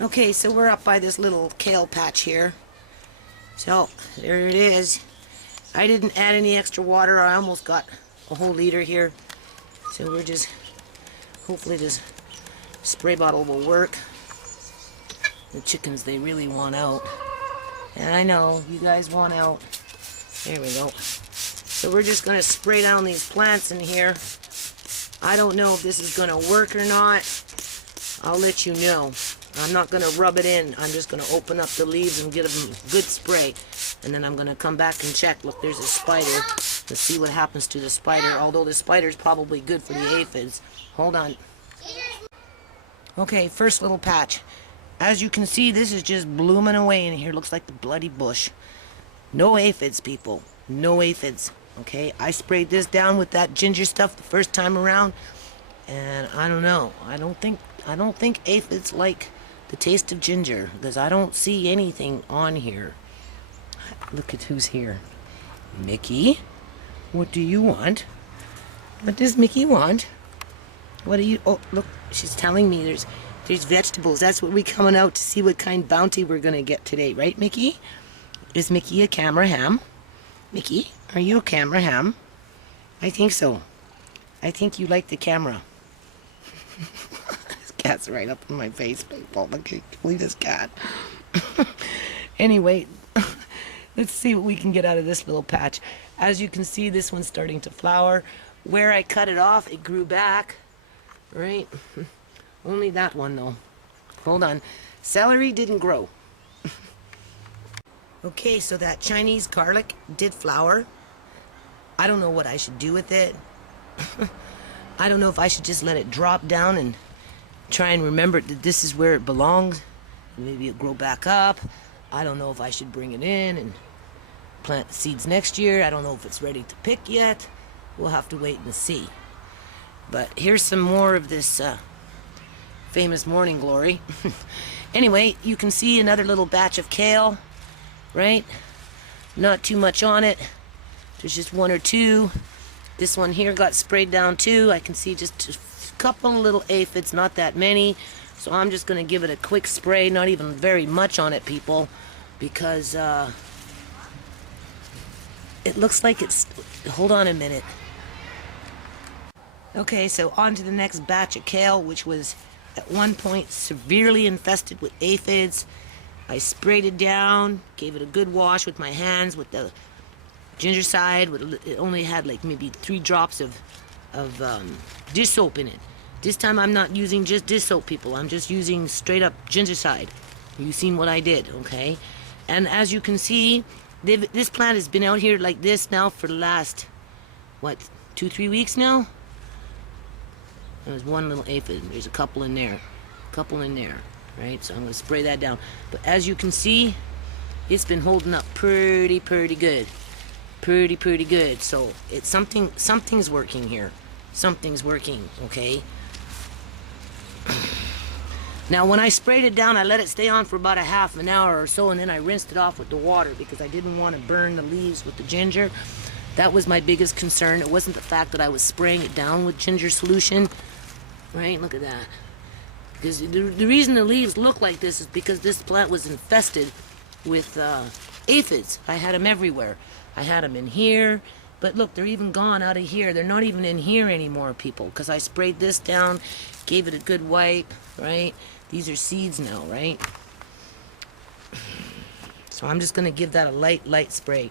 Okay, so we're up by this little kale patch here. So, there it is. I didn't add any extra water. I almost got a whole liter here. So we're just, hopefully this spray bottle will work. The chickens, they really want out. And I know, you guys want out. There we go. So we're just going to spray down these plants in here. I don't know if this is going to work or not. I'll let you know. I'm not going to rub it in. I'm just going to open up the leaves and give them a good spray. And then I'm going to come back and check. Look, there's a spider. Let's see what happens to the spider. Although the spider's probably good for the aphids. Hold on. Okay, first little patch. As you can see, this is just blooming away in here. Looks like the bloody bush. No aphids, people. No aphids. Okay, I sprayed this down with that ginger stuff the first time around. And I don't know. I don't think aphids like the taste of ginger, because I don't see anything on here. Look at who's here. Mickey, what do you want? What does Mickey want? What do you... Oh, look, she's telling me there's vegetables. That's what we're coming out to see what kind of bounty we're going to get today. Right, Mickey? Is Mickey a camera ham? Mickey, are you a camera ham? I think so. I think you like the camera. This cat's right up in my face, people. Look at this cat. Anyway, let's see what we can get out of this little patch. As you can see, this one's starting to flower. Where I cut it off, it grew back. Right? Only that one, though. Hold on. Celery didn't grow. Okay, so that Chinese garlic did flower. I don't know what I should do with it. I don't know if I should just let it drop down and try and remember that this is where it belongs. Maybe it'll grow back up. I don't know if I should bring it in and plant the seeds next year. I don't know if it's ready to pick yet. We'll have to wait and see. But here's some more of this famous morning glory. Anyway, you can see another little batch of kale, right? Not too much on it. There's just one or two. This one here got sprayed down too. I can see just a couple little aphids, not that many. So I'm just going to give it a quick spray, not even very much on it, people, because it looks like it's... Hold on a minute. Okay, so on to the next batch of kale, which was at one point severely infested with aphids. I sprayed it down, gave it a good wash with my hands with the ginger side. It only had like maybe 3 drops of dish soap in it. This time I'm not using just dish soap, people. I'm just using straight up ginger side. You've seen what I did, okay? And as you can see, this plant has been out here like this now for the last, what, 2-3 weeks now? There's one little aphid. There's a couple in there. Right? So I'm going to spray that down. But as you can see, it's been holding up pretty good. Pretty good. So it's something's working here. Something's working, okay? Now when I sprayed it down, I let it stay on for about a half an hour or so, and then I rinsed it off with the water because I didn't want to burn the leaves with the ginger. That was my biggest concern. It wasn't the fact that I was spraying it down with ginger solution. Right? Look at that. Because the reason the leaves look like this is because this plant was infested with aphids. I had them everywhere. I had them in here. But look, they're even gone out of here. They're not even in here anymore, people, because I sprayed this down, gave it a good wipe, right? These are seeds now, right? So I'm just going to give that a light spray.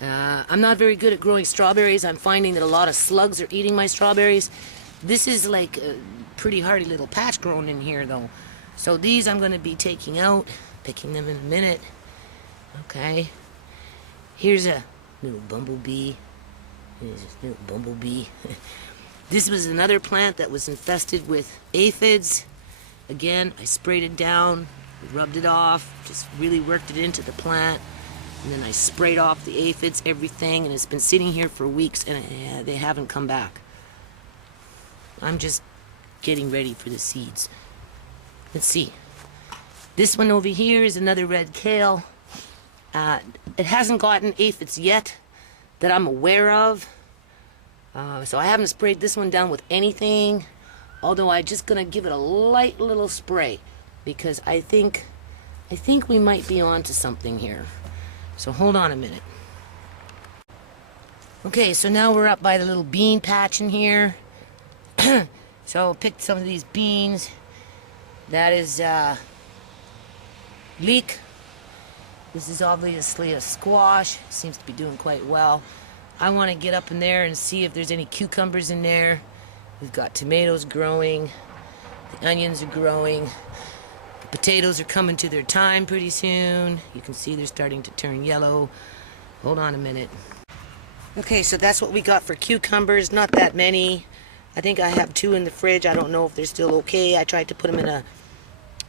I'm not very good at growing strawberries. I'm finding that a lot of slugs are eating my strawberries. This is like a pretty hardy little patch growing in here, though. So these I'm going to be taking out, picking them in a minute. Okay. Here's a little bumblebee. This was another plant that was infested with aphids. Again, I sprayed it down, rubbed it off, just really worked it into the plant. And then I sprayed off the aphids, everything, and it's been sitting here for weeks, and they haven't come back. I'm just getting ready for the seeds. Let's see. This one over here is another red kale. It hasn't gotten aphids yet that I'm aware of. So I haven't sprayed this one down with anything. Although I'm just going to give it a light little spray. because I think we might be onto something here. So hold on a minute. Okay, so now we're up by the little bean patch in here. So picked some of these beans. That is leek. This is obviously a squash. Seems to be doing quite well. I want to get up in there and see if there's any cucumbers in there. We've got tomatoes growing. The onions are growing. The potatoes are coming to their time pretty soon. You can see they're starting to turn yellow. Hold on a minute. Okay, so that's what we got for cucumbers. Not that many. I think I have 2 in the fridge. I don't know if they're still okay. I tried to put them in a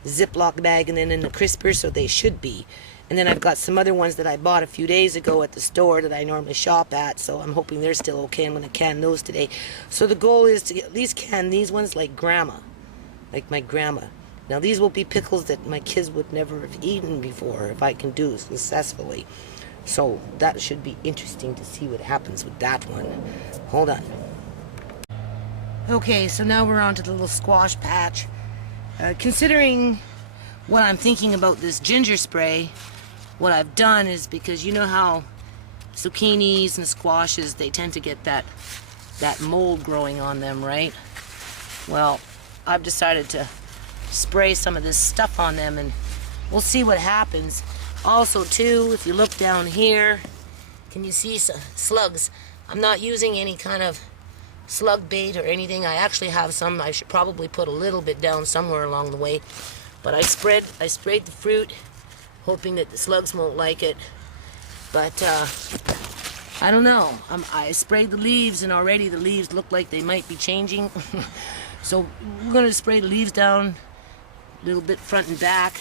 Ziploc bag and then in the crisper, so they should be. And then I've got some other ones that I bought a few days ago at the store that I normally shop at, so I'm hoping they're still okay. I'm going to can those today. So the goal is to at least can these ones like grandma, like my grandma. Now these will be pickles that my kids would never have eaten before if I can do successfully. So that should be interesting to see what happens with that one. Hold on. Okay, so now we're on to the little squash patch. Considering what I'm thinking about this ginger spray, what I've done is, because you know how zucchinis and squashes, they tend to get that mold growing on them, right? Well, I've decided to spray some of this stuff on them and we'll see what happens. Also too, if you look down here, can you see some slugs? I'm not using any kind of slug bait or anything. I actually have some. I should probably put a little bit down somewhere along the way. But I sprayed the fruit, hoping that the slugs won't like it. But I don't know. I sprayed the leaves, and already the leaves look like they might be changing. So we're going to spray the leaves down a little bit front and back.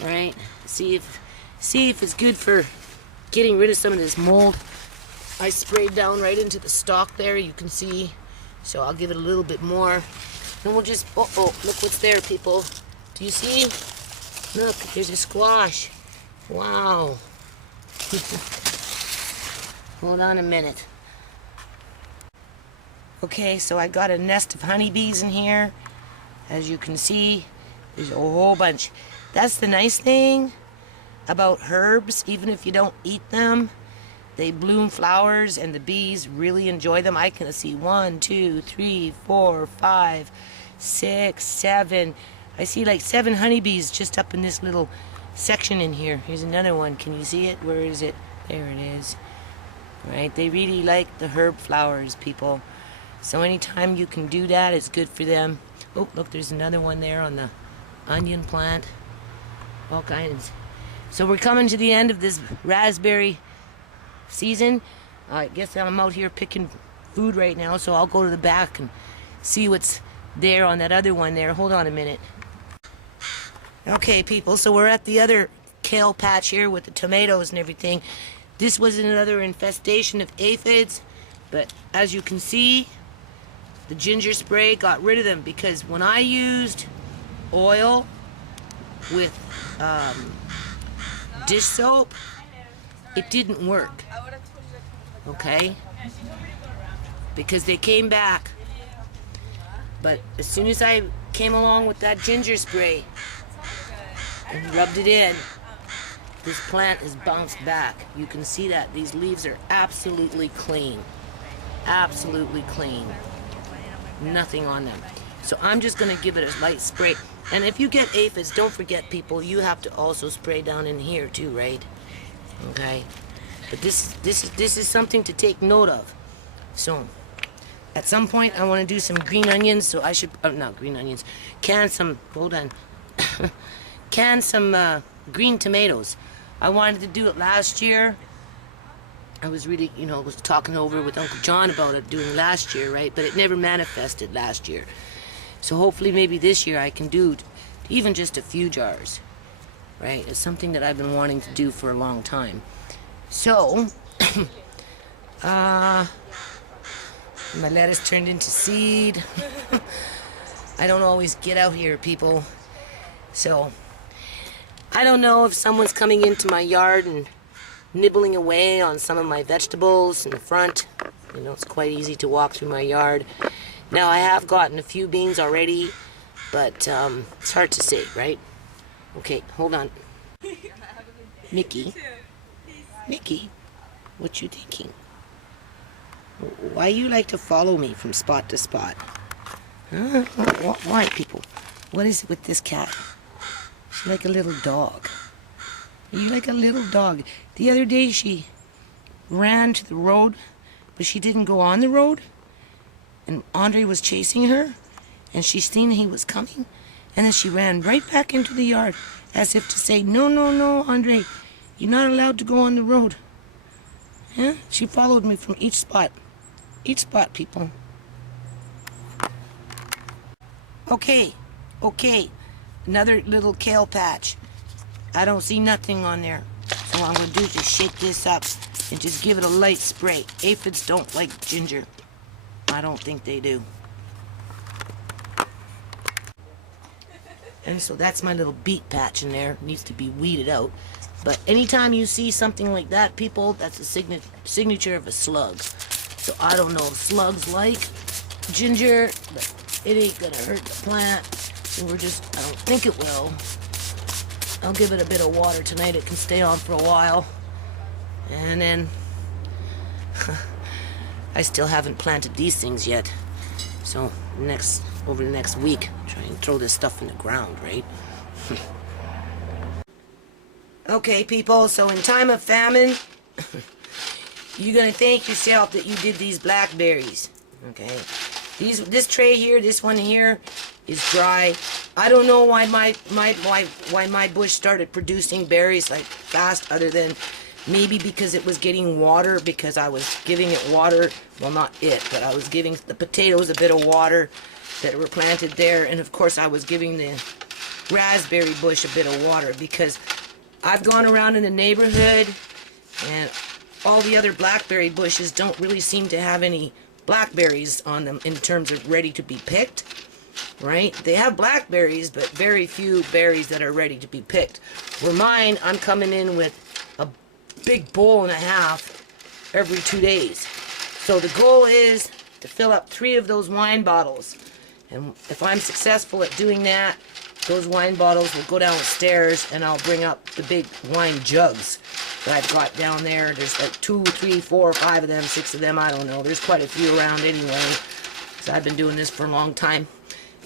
All right. See if it's good for getting rid of some of this mold. I sprayed down right into the stalk there, you can see. So I'll give it a little bit more. And we'll just, look what's there, people. Do you see? Look, there's a squash. Wow. Hold on a minute. Okay, so I got a nest of honeybees in here. As you can see, there's a whole bunch. That's the nice thing about herbs. Even if you don't eat them, they bloom flowers and the bees really enjoy them. I can see 1, 2, 3, 4, 5, 6, 7. I see like 7 honeybees just up in this little section in here. Here's another one. Can you see it? Where is it? There it is. Right? They really like the herb flowers, people. So anytime you can do that, it's good for them. Oh, look, there's another one there on the onion plant. All kinds. So we're coming to the end of this raspberry season. I guess I'm out here picking food right now, so I'll go to the back and see what's there on that other one there. Hold on a minute. Okay, people, so we're at the other kale patch here with the tomatoes and everything. This was another infestation of aphids, but as you can see, the ginger spray got rid of them, because when I used oil with dish soap, it didn't work. Okay? Because they came back. But as soon as I came along with that ginger spray and rubbed it in, this plant has bounced back. You can see that these leaves are absolutely clean. Absolutely clean. Nothing on them. So I'm just going to give it a light spray. And if you get aphids, don't forget, people, you have to also spray down in here too, right? Okay? But this is something to take note of. So at some point I want to do some green onions, so I should, not green onions, can some green tomatoes. I wanted to do it last year. I was really, was talking over with Uncle John about it doing last year, right? But it never manifested last year. So hopefully maybe this year I can do even just a few jars, right? It's something that I've been wanting to do for a long time. So, my lettuce turned into seed. I don't always get out here, people. So, I don't know if someone's coming into my yard and nibbling away on some of my vegetables in the front. It's quite easy to walk through my yard. Now, I have gotten a few beans already but it's hard to say, right? Okay, hold on. Mickey, Mickey, what you thinking? Why you like to follow me from spot to spot? Huh? Why, people? What is it with this cat? She's like a little dog. You like a little dog. The other day she ran to the road, but she didn't go on the road. And Andre was chasing her, and she seen he was coming, and then she ran right back into the yard, as if to say, no, no, no, Andre, you're not allowed to go on the road. Yeah? She followed me from each spot, people. Okay, another little kale patch. I don't see nothing on there. So what I'm going to do is just shake this up and just give it a light spray. Aphids don't like ginger. I don't think they do. And so that's my little beet patch in there. It needs to be weeded out. But anytime you see something like that, people, that's a signature of a slug. So I don't know if slugs like ginger, but it ain't gonna hurt the plant. And I don't think it will. I'll give it a bit of water tonight. It can stay on for a while. And then I still haven't planted these things yet. So over the next week, try and throw this stuff in the ground, right? Okay, people, so in time of famine, you're gonna thank yourself that you did these blackberries. Okay. This tray here, this one here, is dry. I don't know why my bush started producing berries like fast, other than maybe because it was getting water, because I was giving it water. Well, not it, but I was giving the potatoes a bit of water that were planted there, and of course I was giving the raspberry bush a bit of water, because I've gone around in the neighborhood and all the other blackberry bushes don't really seem to have any blackberries on them in terms of ready to be picked, right? They have blackberries, but very few berries that are ready to be picked. Where mine, I'm coming in with a big bowl and a half every 2 days. So the goal is to fill up 3 of those wine bottles. And if I'm successful at doing that, those wine bottles will go downstairs and I'll bring up the big wine jugs that I've got down there. There's like 2, 3, 4, 5 of them, 6 of them, I don't know. There's quite a few around anyway. So I've been doing this for a long time.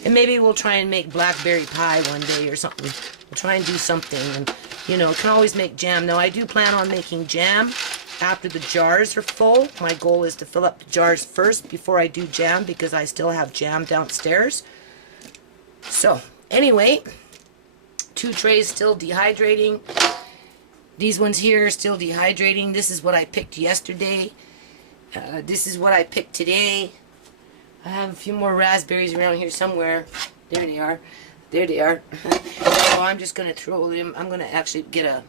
And maybe we'll try and make blackberry pie one day or something. We'll try and do something. And, you know, can always make jam. Now, I do plan on making jam after the jars are full. My goal is to fill up the jars first before I do jam, because I still have jam downstairs. So, anyway, 2 trays still dehydrating. These ones here are still dehydrating. This is what I picked yesterday. This is what I picked today. I have a few more raspberries around here somewhere. There they are. There they are. So I'm just going to throw them. I'm going to actually get a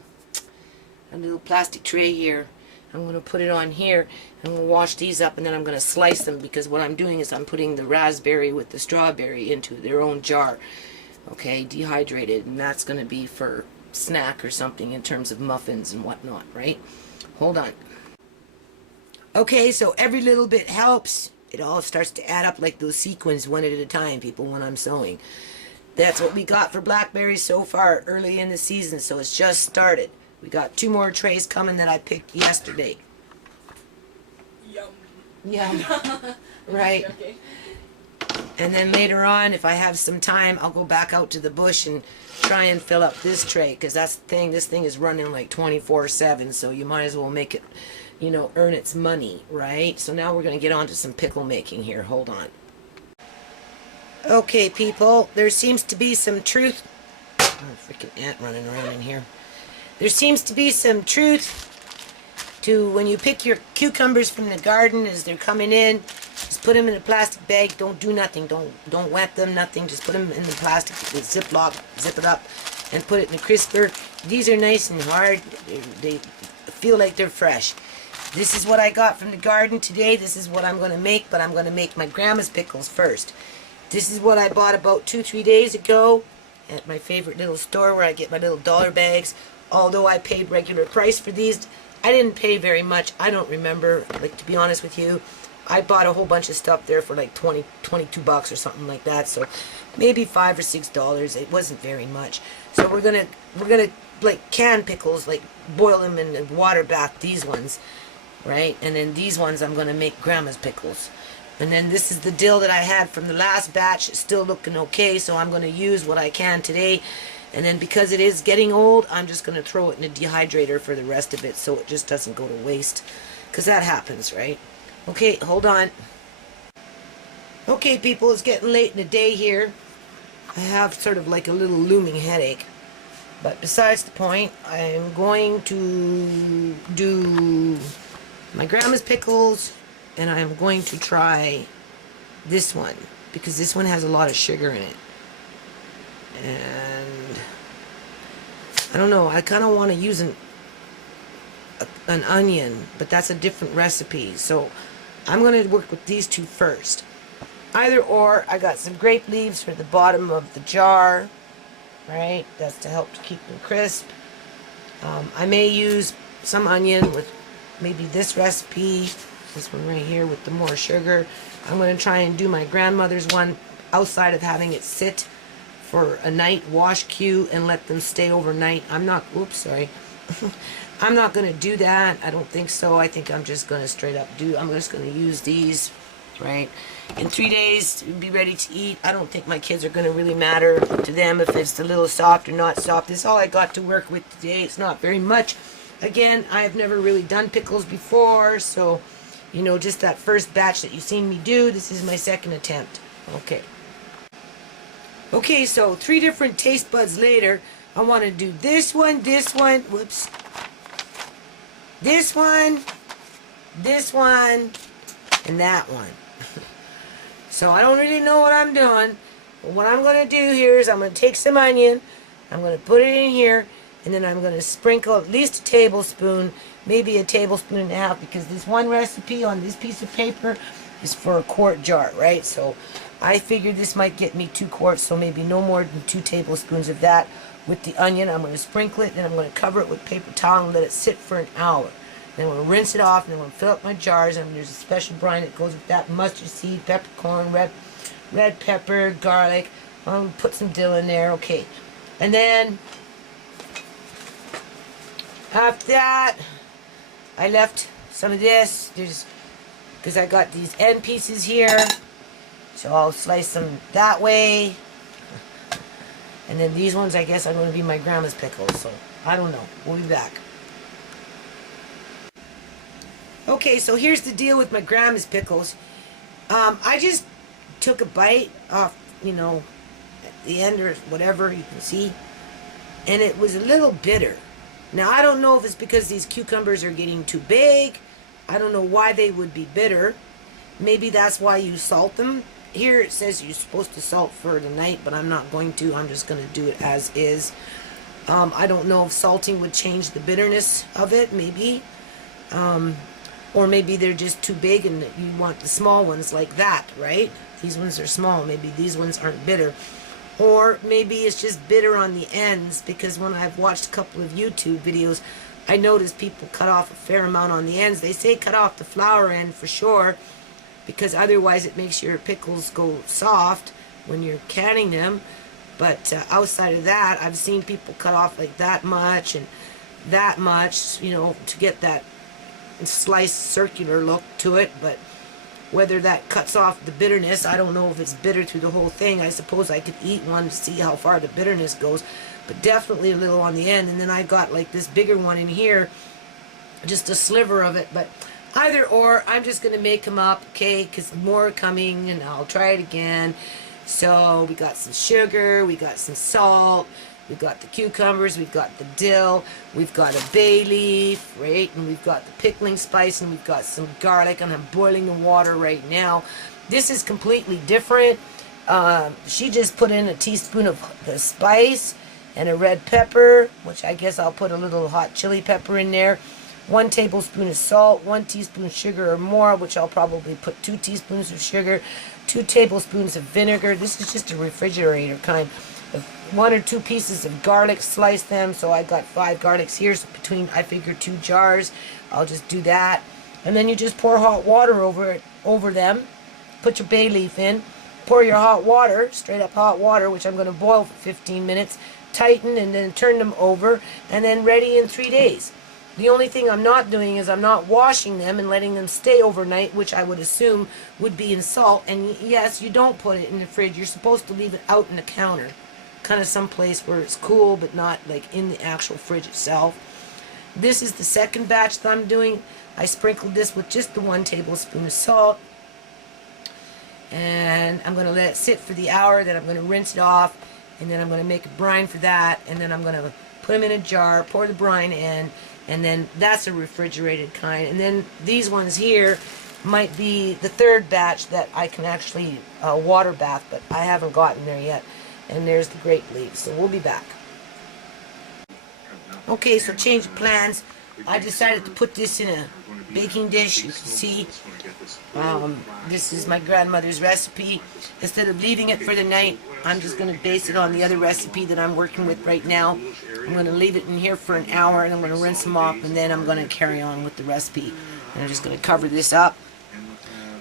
little plastic tray here. I'm going to put it on here. I'm going to wash these up, and then I'm going to slice them, because what I'm doing is I'm putting the raspberry with the strawberry into their own jar. Okay, dehydrated, and that's going to be for snack or something in terms of muffins and whatnot, right? Hold on. Okay, so every little bit helps. It all starts to add up like those sequins, one at a time, people, when I'm sewing. That's what we got for blackberries so far early in the season, so it's just started. We got 2 more trays coming that I picked yesterday. Yum. Yum. Right. Okay. And then later on, if I have some time, I'll go back out to the bush and try and fill up this tray, because that's the thing. This thing is running like 24/7, so you might as well make it, you know, earn its money, right? So now we're going to get on to some pickle making here. Hold on. Okay, people, there seems to be some truth. Oh, freaking ant running around in here. There seems to be some truth to when you pick your cucumbers from the garden as they're coming in. Just put them in a plastic bag. Don't do nothing. Don't wet them, nothing. Just put them in the plastic with Ziploc, zip it up, and put it in the crisper. These are nice and hard. They feel like they're fresh. This is what I got from the garden today. This is what I'm going to make, but I'm going to make my grandma's pickles first. This is what I bought about 2-3 days ago at my favorite little store where I get my little dollar bags. Although I paid regular price for these, I didn't pay very much. I don't remember, like, to be honest with you. I bought a whole bunch of stuff there for like 22 bucks or something like that. So maybe $5 or $6. It wasn't very much. So we're gonna like can pickles, like boil them in a water bath. These ones, right? And then these ones I'm gonna make grandma's pickles. And then this is the dill that I had from the last batch. It's still looking okay, so I'm gonna use what I can today. And then because it is getting old, I'm just gonna throw it in a dehydrator for the rest of it, so it just doesn't go to waste. Because that happens, right? Okay, hold on. Okay, people, it's getting late in the day here. I have sort of like a little looming headache. But besides the point, I'm going to do my grandma's pickles, and I'm going to try this one, because this one has a lot of sugar in it. And I don't know, I kind of want to use an onion, but that's a different recipe. So I'm going to work with these two first. Either or, I got some grape leaves for the bottom of the jar, right? That's to help to keep them crisp. I may use some onion with maybe this recipe, this one right here with the more sugar. I'm going to try and do my grandmother's one outside of having it sit for a night, wash Q, and let them stay overnight. I'm not going to do that. I don't think so. I think I'm just going to straight up I'm just going to use these, right? In 3 days, be ready to eat. I don't think my kids are going to really matter to them if it's a little soft or not soft. This is all I got to work with today. It's not very much. Again, I've never really done pickles before, so, you know, just that first batch that you've seen me do, this is my second attempt. Okay. Okay, so 3 different taste buds later, I want to do this one, whoops, this one, and that one. So I don't really know what I'm doing, but what I'm going to do here is I'm going to take some onion, I'm going to put it in here, and then I'm going to sprinkle at least a tablespoon, maybe a tablespoon and a half, because this one recipe on this piece of paper is for a quart jar, right? So I figured this might get me 2 quarts, so maybe no more than 2 tablespoons of that with the onion. I'm going to sprinkle it, and I'm going to cover it with paper towel and let it sit for an hour. Then I'm going to rinse it off, and then I'm going to fill up my jars, and there's a special brine that goes with that: mustard seed, peppercorn, red pepper, garlic. I'm going to put some dill in there, okay. And then after that, I left some of this, because I got these end pieces here, so I'll slice them that way. And then these ones, I guess, are going to be my grandma's pickles, so I don't know. We'll be back. Okay, so here's the deal with my grandma's pickles. I just took a bite off, you know, at the end or whatever, you can see, and it was a little bitter. Now, I don't know if it's because these cucumbers are getting too big. I don't know why they would be bitter. Maybe that's why you salt them. Here it says you're supposed to salt for the night, but I'm not going to. I'm just going to do it as is. I don't know if salting would change the bitterness of it, maybe. Or maybe they're just too big and you want the small ones like that, right? These ones are small. Maybe these ones aren't bitter. Or maybe it's just bitter on the ends, because when I've watched a couple of YouTube videos, I noticed people cut off a fair amount on the ends. They say cut off the flower end for sure, because otherwise it makes your pickles go soft when you're canning them. But outside of that, I've seen people cut off like that much and that much, you know, to get that sliced circular look to it. But whether that cuts off the bitterness, I don't know if it's bitter through the whole thing. I suppose I could eat one to see how far the bitterness goes, but definitely a little on the end. And then I got like this bigger one in here, just a sliver of it. But either or, I'm just going to make them up, okay, because more are coming, and I'll try it again. So we got some sugar, we got some salt, we've got the cucumbers, we've got the dill, we've got a bay leaf, right, and we've got the pickling spice, and we've got some garlic, and I'm boiling the water right now. This is completely different. She just put in a teaspoon of the spice and a red pepper, which I guess I'll put a little hot chili pepper in there. 1 tablespoon of salt, 1 teaspoon of sugar or more, which I'll probably put 2 teaspoons of sugar, 2 tablespoons of vinegar. This is just a refrigerator kind of 1 or 2 pieces of garlic, slice them. So I got 5 garlics here, so between, I figure, 2 jars. I'll just do that. And then you just pour hot water over them, put your bay leaf in, pour your hot water, straight up hot water, which I'm going to boil for 15 minutes, tighten and then turn them over, and then ready in 3 days. The only thing I'm not doing is I'm not washing them and letting them stay overnight, which I would assume would be in salt. And yes, you don't put it in the fridge. You're supposed to leave it out in the counter, kind of someplace where it's cool, but not like in the actual fridge itself. This is the second batch that I'm doing. I sprinkled this with just the 1 tablespoon of salt. And I'm going to let it sit for the hour, then I'm going to rinse it off, and then I'm going to make a brine for that, and then I'm going to put them in a jar, pour the brine in, and then that's a refrigerated kind. And then these ones here might be the third batch that I can actually water bath, but I haven't gotten there yet. And there's the grape leaves, so we'll be back. Okay, so change of plans. I decided to put this in a baking dish. You can see this is my grandmother's recipe. Instead of leaving it for the night, I'm just going to base it on the other recipe that I'm working with right now. I'm going to leave it in here for an hour, and I'm going to rinse them off, and then I'm going to carry on with the recipe. And I'm just going to cover this up,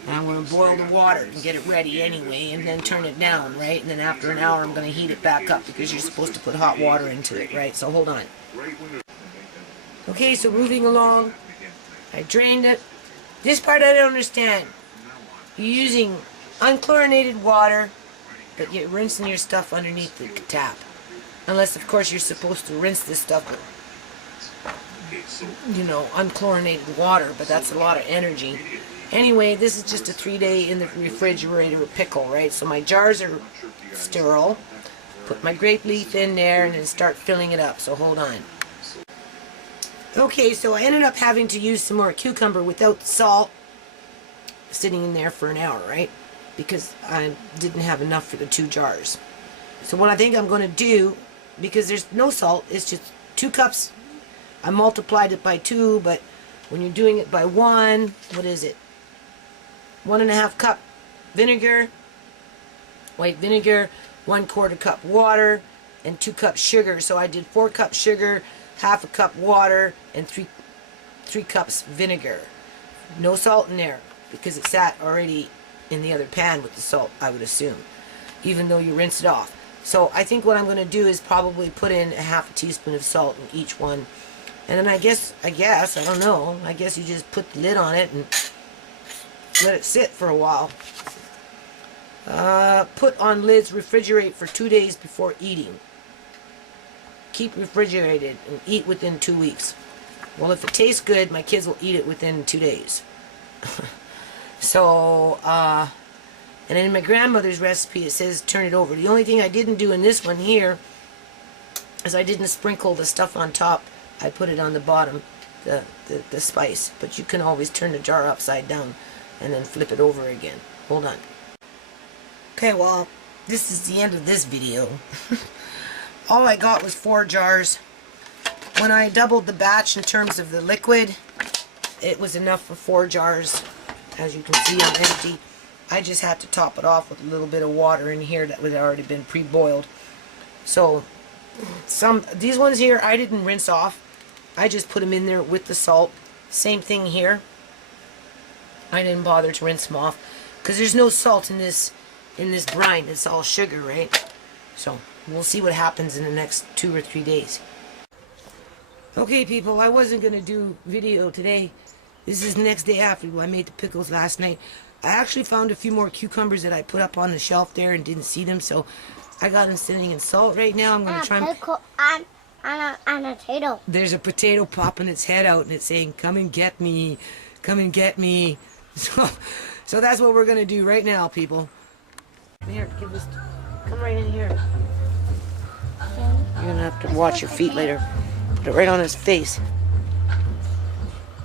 and I'm going to boil the water and get it ready anyway, and then turn it down, right? And then after an hour, I'm going to heat it back up, because you're supposed to put hot water into it, right? So hold on. Okay, so moving along, I drained it. This part I don't understand. You're using unchlorinated water, but you're rinsing your stuff underneath the tap. Unless, of course, you're supposed to rinse this stuff with, you know, unchlorinated water, but that's a lot of energy. Anyway, this is just a 3-day in the refrigerator pickle, right? So my jars are sterile. Put my grape leaf in there and then start filling it up, so hold on. Okay, so I ended up having to use some more cucumber without the salt, sitting in there for an hour, right? Because I didn't have enough for the 2 jars. So what I think I'm going to do, because there's no salt, it's just 2 cups. I multiplied it by 2, but when you're doing it by 1, what is it? 1.5 cup vinegar, white vinegar, 1/4 cup water, and 2 cups sugar. So I did 4 cups sugar, 1/2 cup water, and 3 cups vinegar. No salt in there, because it sat already in the other pan with the salt, I would assume, even though you rinse it off. So I think what I'm going to do is probably put in 1/2 teaspoon of salt in each one. And then I guess, I don't know, I guess you just put the lid on it and let it sit for a while. Put on lids, refrigerate for 2 days before eating. Keep refrigerated and eat within 2 weeks. Well, if it tastes good, my kids will eat it within 2 days. So, and in my grandmother's recipe it says turn it over. The only thing I didn't do in this one here is I didn't sprinkle the stuff on top. I put it on the bottom, the spice. But you can always turn the jar upside down and then flip it over again. Hold on. Okay, well, this is the end of this video. All I got was 4 jars. When I doubled the batch in terms of the liquid, it was enough for 4 jars. As you can see, I'm empty. I just had to top it off with a little bit of water in here that had already been pre-boiled. So, these ones here I didn't rinse off. I just put them in there with the salt. Same thing here. I didn't bother to rinse them off because there's no salt in this brine. It's all sugar, right? So we'll see what happens in the next 2 or 3 days. Okay, people, I wasn't gonna do video today. This is the next day after I made the pickles last night. I actually found a few more cucumbers that I put up on the shelf there and didn't see them, so I got them sitting in salt right now. I'm gonna try and a potato. There's a potato popping its head out and it's saying, "Come and get me, come and get me." So that's what we're gonna do right now, people. Here, come right in here. You're gonna have to watch your feet later. Put it right on his face.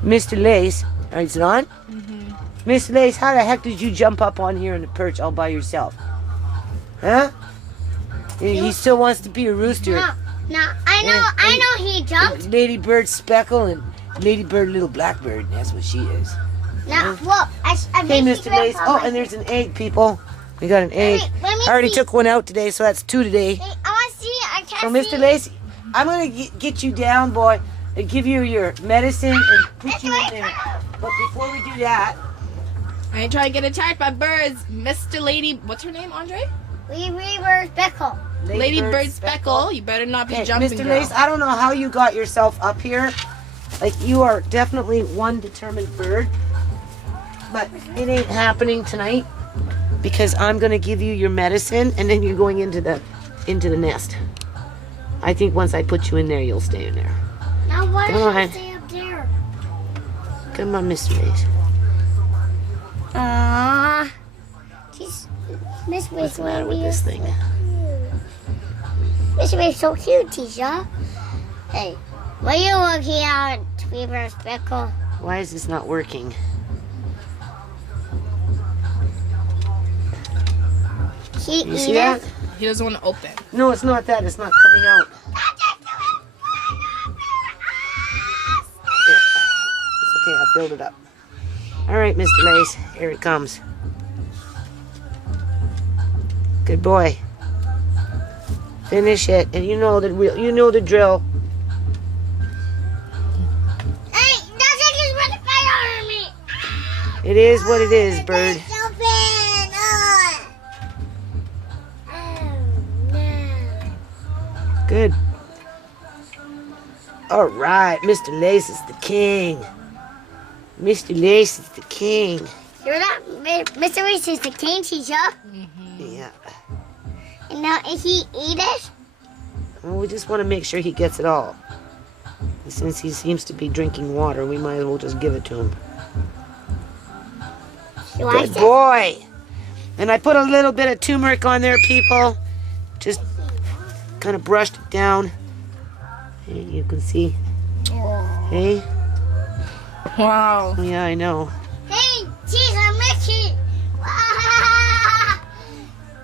Mr. Lace, is it on? Mm-hmm. Mr. Lace, how the heck did you jump up on here in the perch all by yourself? Huh? He still wants to be a rooster. No, I know he jumped. Ladybird Speckle and Ladybird Little Blackbird, that's what she is. No, well, I hey, Mr. Lace. Oh, and there's an egg, people. We got an egg. Let me I already see. took one out today, so that's 2 today. Hey, I want to see. I can't So, see. Mr. Lace, I'm going to get you down, boy, and give you your medicine and put you in there. But before we do that, I ain't trying to get attacked by birds. Mr. Lady, what's her name, Andre? Lady Bird Speckle. Lady Bird Speckle. You better not be Okay, jumping, Mr. girl. Lace, I don't know how you got yourself up here. Like, you are definitely one determined bird. But it ain't happening tonight because I'm going to give you your medicine and then you're going into the nest. I think once I put you in there, you'll stay in there. Now why Come do on. you stay up there? Come on, Mr. Lace. She's Miss Wave's What's the matter with this thing? Miss Wave's so cute, Tisha. Hey, what are you looking at, Lady Speckle? Why is this not working? She You see that? He doesn't want to open. No, it's not that. It's not coming out. Here. It's okay. I filled it up. All right, Mr. Lace. Here it comes. Good boy. Finish it, and you know the drill. Hey, that thing is running fire on me. It is what it is, bird. It's open. Oh, no. Good. All right, Mr. Lace is the king. Mr. Lace is the king. You're not Mr. Reese is the king, Tisha. Yeah. And now, if he eat it? Well, we just want to make sure he gets it all. And since he seems to be drinking water, we might as well just give it to him. She likes Good it. boy. And I put a little bit of turmeric on there, people. Just kind of brushed it down. Hey, you can see. Hey? Wow. Yeah, I know. Hey, Tisha, Mickey.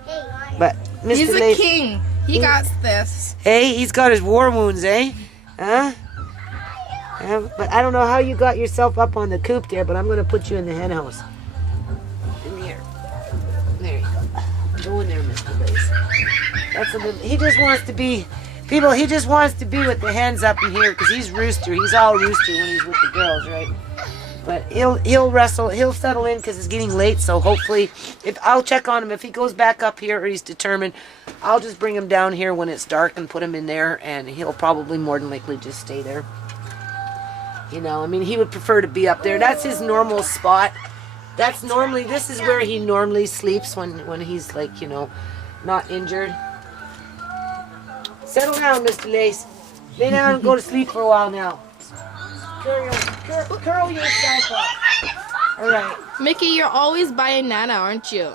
Hey, But Mr. He's a Lace, king. He got this. hey, he's got his war wounds, eh? Huh? But I don't know how you got yourself up on the coop there, but I'm going to put you in the hen house. In here. There you go. Go in there, Mr. Lace. That's a little, he just wants to be, people, he just wants to be with the hens up in here because he's rooster. He's all rooster when he's with the girls, right? But he'll wrestle, he'll settle in because it's getting late, so hopefully, if I'll check on him. If he goes back up here or he's determined, I'll just bring him down here when it's dark and put him in there, and he'll probably more than likely just stay there. You know, I mean, he would prefer to be up there. That's his normal spot. That's normally, this is where he normally sleeps when he's like, you know, not injured. Settle down, Mr. Lace. Lay down and go to sleep for a while now. Curl yourself up. All right. Mickey, you're always by Nana, aren't you?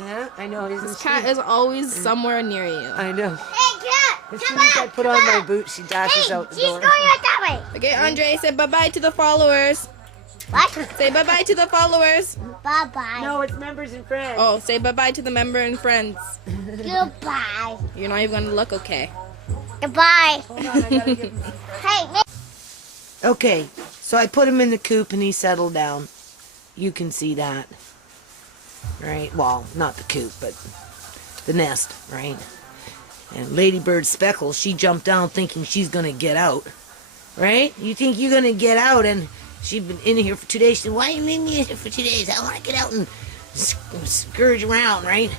Yeah, I know. Isn't This cat is always somewhere near you. I know. Hey, cat. As soon as I put on my boots, she dashes out the She's door. going out that way. Okay, Andre, say bye-bye to the followers. What? Say bye-bye to the followers. Bye-bye. No, it's members and friends. Oh, say bye-bye to the member and friends. Goodbye. You're not even gonna look okay. Goodbye. Hold on, I gotta give him some Hey, Mick. Okay, so I put him in the coop and he settled down. You can see that. Right? Well, not the coop, but the nest, right? And Ladybird Speckle, she jumped down thinking she's gonna get out. Right? You think you're gonna get out, and she's been in here for 2 days. She said, why you leave me in here for 2 days? I wanna get out and scourge around, right?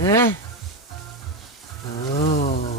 Huh? Oh.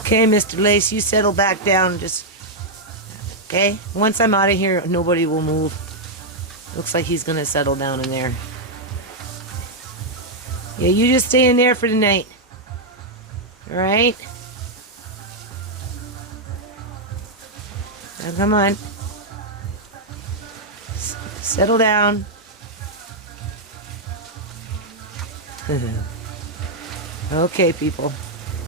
Okay, Mr. Lace, you settle back down. Just okay. Once I'm out of here, nobody will move. Looks like he's gonna settle down in there. Yeah, you just stay in there for the night. All right. Now, come on. Settle down. Okay, people.